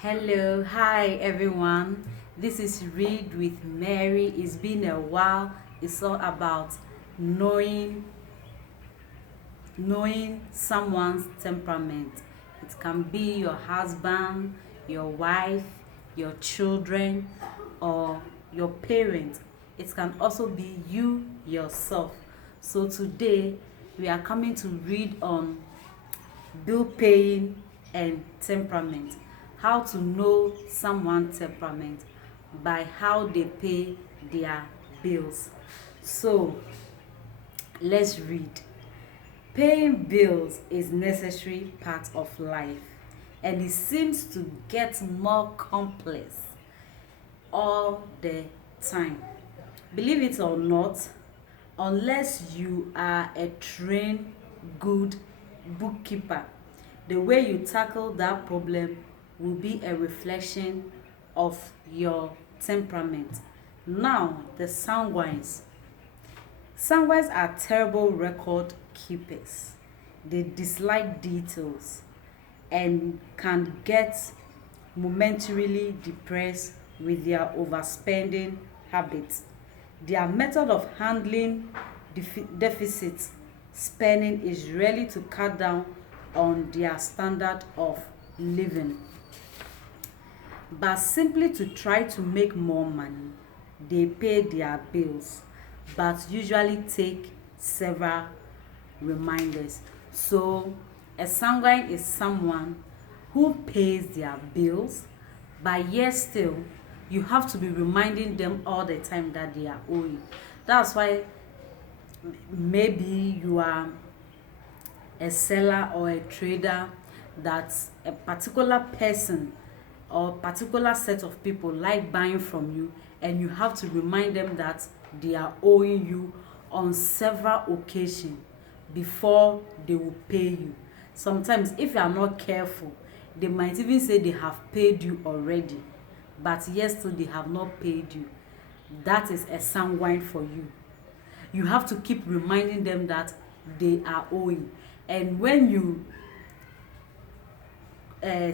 Hello, hi everyone. This is Read with Mary. It's been a while. It's all about knowing knowing someone's temperament. It can be your husband, your wife, your children, or your parents. It can also be you yourself. So today we are coming to read on bill paying and temperament. How to know someone's temperament by how they pay their bills. So let's read. Paying bills is necessary part of life, and it seems to get more complex all the time. Believe it or not, unless you are a trained good bookkeeper, the way you tackle that problem will be a reflection of your temperament. Now, the sanguines. Sanguines are terrible record keepers. They dislike details and can get momentarily depressed with their overspending habits. Their method of handling deficit spending is really to cut down on their standard of living, but simply to try to make more money. They pay their bills, but usually take several reminders. So, a sanguine is someone who pays their bills, but yet still, you have to be reminding them all the time that they are owing. That's why maybe you are a seller or a trader that a particular person or particular set of people like buying from you, and you have to remind them that they are owing you on several occasions before they will pay you. Sometimes if you are not careful, they might even say they have paid you already, but yet still they have not paid you. That is a sanguine for you. You have to keep reminding them that they are owing, and when you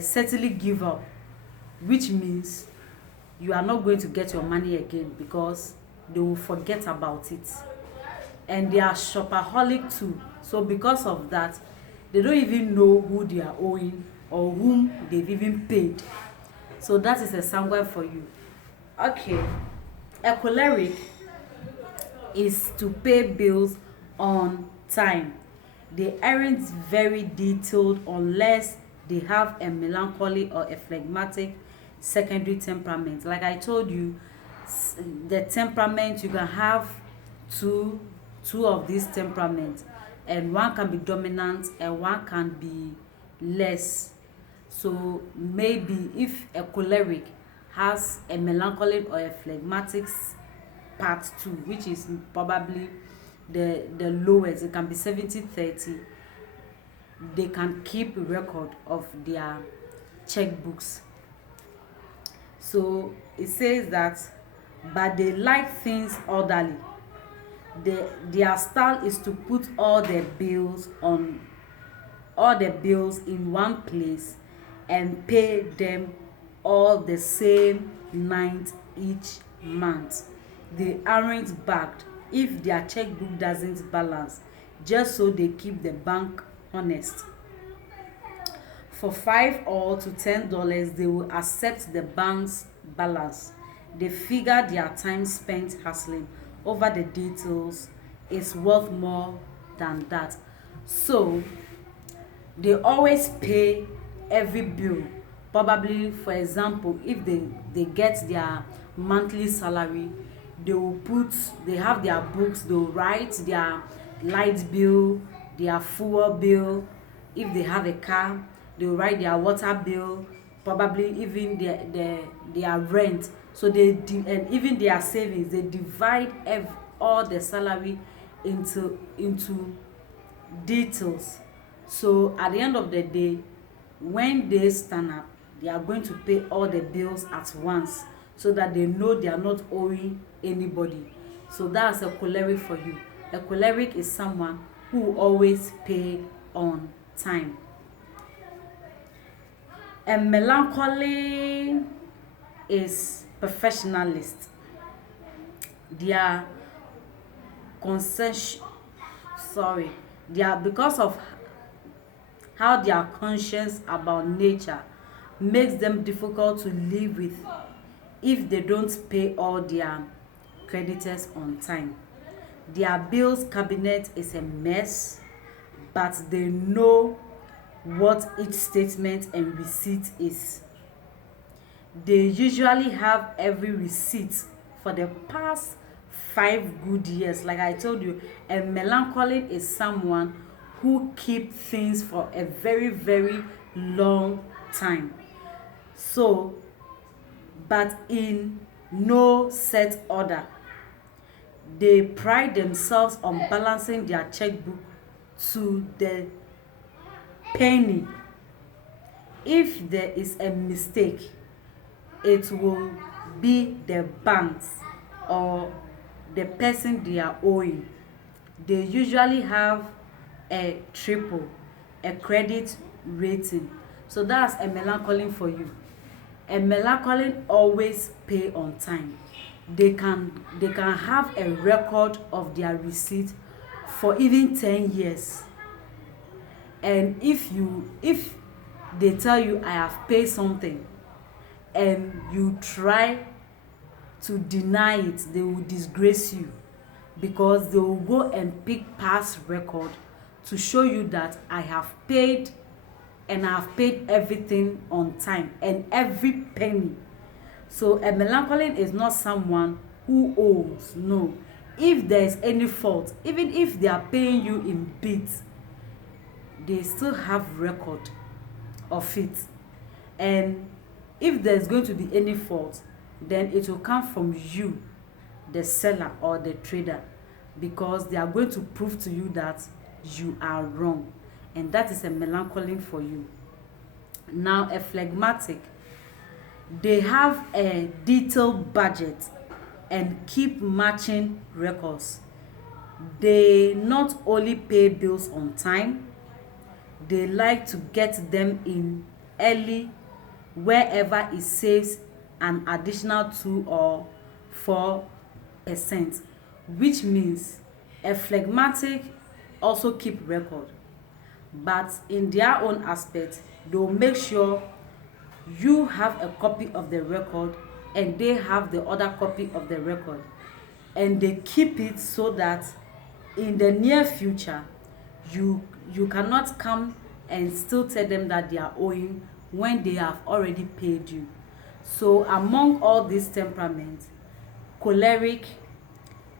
certainly give up, which means you are not going to get your money again because they will forget about it. And they are shopaholic too, so because of that, they don't even know who they are owing or whom they've even paid. So that is a sanguine for you. Okay, a choleric is to pay bills on time. They aren't very detailed unless they have a melancholy or a phlegmatic secondary temperament. Like I told you, the temperament, you can have two two of these temperaments, and one can be dominant and one can be less. So maybe if a choleric has a melancholic or a phlegmatic part 2, which is probably the lowest, it can be 70/30. They can keep record of their checkbooks. So it says that, but they like things orderly. Their style is to put all the bills in one place and pay them all the same night each month. They aren't backed if their checkbook doesn't balance, just so they keep the bank honest. For $5 or to $10, they will accept the bank's balance. They figure their time spent hustling over the details is worth more than that. So they always pay every bill. Probably, for example, if they get their monthly salary, they have their books, they'll write their light bill, their fuel bill. If they have a car, they'll write their water bill, probably even their rent. So and even their savings, they divide all the salary into details. So at the end of the day, when they stand up, they are going to pay all the bills at once, so that they know they are not owing anybody. So that's a choleric for you. A choleric is someone who always pay on time. And melancholy is perfectionist. They are conscious, sorry, they are because of how they are conscious about nature makes them difficult to live with if they don't pay all their creditors on time. Their bills cabinet is a mess, but they know what each statement and receipt is. They usually have every receipt for the past 5 good years. Like I told you, a melancholic is someone who keep things for a very, very long time. So, but in no set order. They pride themselves on balancing their checkbook to the penny. If there is a mistake, it will be the banks or the person they are owing. They usually have a triple, a credit rating. So that's a melancholy for you. A melancholy always pay on time. They can have a record of their receipt for even 10 years. And if they tell you I have paid something and you try to deny it, they will disgrace you, because they will go and pick past record to show you that I have paid, and I have paid everything on time and every penny. So a melancholy is not someone who owes. No. If there is any fault, even if they are paying you in bits, they still have record of it. And if there's going to be any fault, then it will come from you, the seller or the trader, because they are going to prove to you that you are wrong, and that is a melancholy for you. Now a phlegmatic, they have a detailed budget and keep matching records. They not only pay bills on time, they like to get them in early wherever it saves an additional 2 or 4%, which means a phlegmatic also keep record, but in their own aspect they'll make sure you have a copy of the record and they have the other copy of the record, and they keep it so that in the near future you cannot come and still tell them that they are owing when they have already paid you. So among all these temperaments, choleric,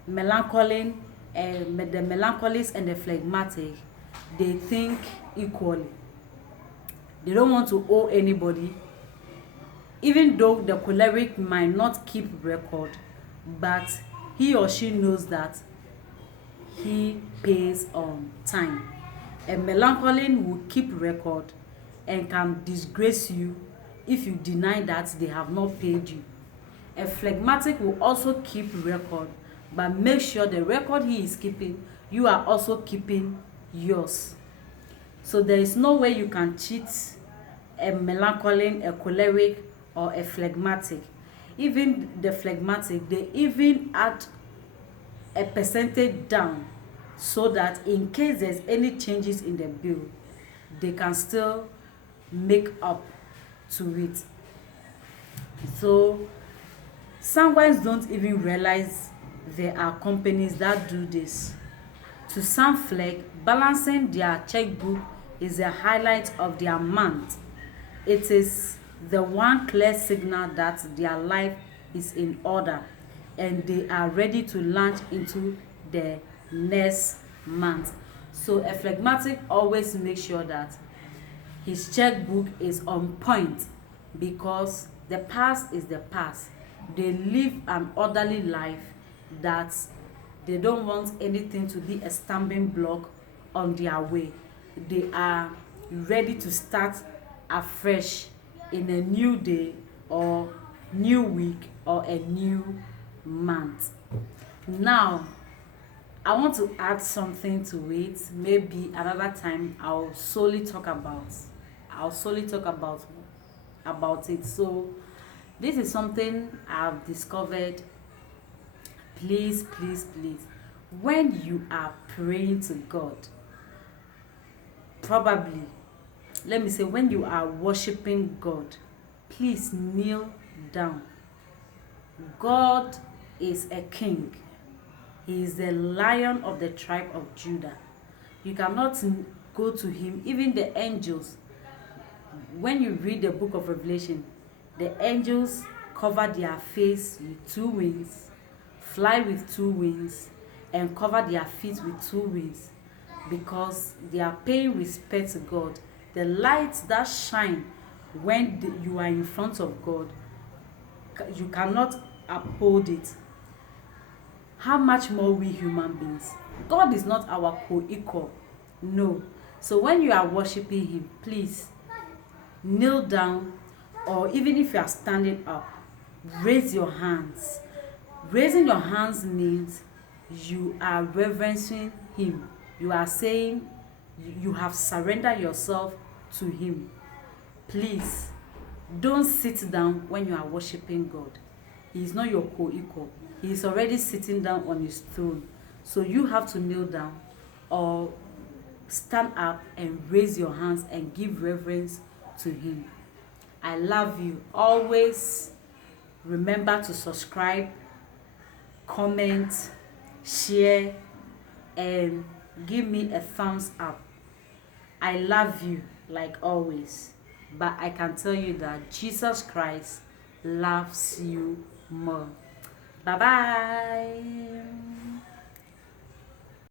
melancholy, the melancholics and the phlegmatic, they think equally. They don't want to owe anybody, even though the choleric might not keep record, but he or she knows that he pays on time. A melancholy will keep record and can disgrace you if you deny that they have not paid you. A phlegmatic will also keep record, but make sure the record he is keeping, you are also keeping yours. So there is no way you can cheat a melancholy, a choleric, or a phlegmatic. Even the phlegmatic, they even add a percentage down so that in case there's any changes in the bill, they can still make up to it. So sanguines don't even realize there are companies that do this. To some flag, balancing their checkbook is a highlight of their month. It is the one clear signal that their life is in order and they are ready to launch into the next month. So a phlegmatic always makes sure that his checkbook is on point, because the past is the past. They live an orderly life that they don't want anything to be a stumbling block on their way. They are ready to start afresh in a new day or new week or a new month. Now I want to add something to it. Maybe another time I'll solely talk about about it. So this is something I've discovered. Please, please, please, when you are praying to God, probably, let me say, when you are worshiping God, please kneel down. God is a king. He is the Lion of the tribe of Judah. You cannot go to him. Even the angels, when you read the book of Revelation, the angels cover their face with two wings, fly with two wings, and cover their feet with two wings, because they are paying respect to God. The lights that shine when you are in front of God, you cannot uphold it. How much more we human beings? God is not our co-equal. No. So when you are worshiping him, please kneel down, or even if you are standing up, raise your hands. Raising your hands means you are reverencing him. You are saying you have surrendered yourself to him. Please don't sit down when you are worshiping God. He is not your co-equal. He is already sitting down on his throne. So you have to kneel down or stand up and raise your hands and give reverence to him. I love you. Always remember to subscribe, comment, share, and give me a thumbs up. I love you like always, but I can tell you that Jesus Christ loves you more. Bye bye.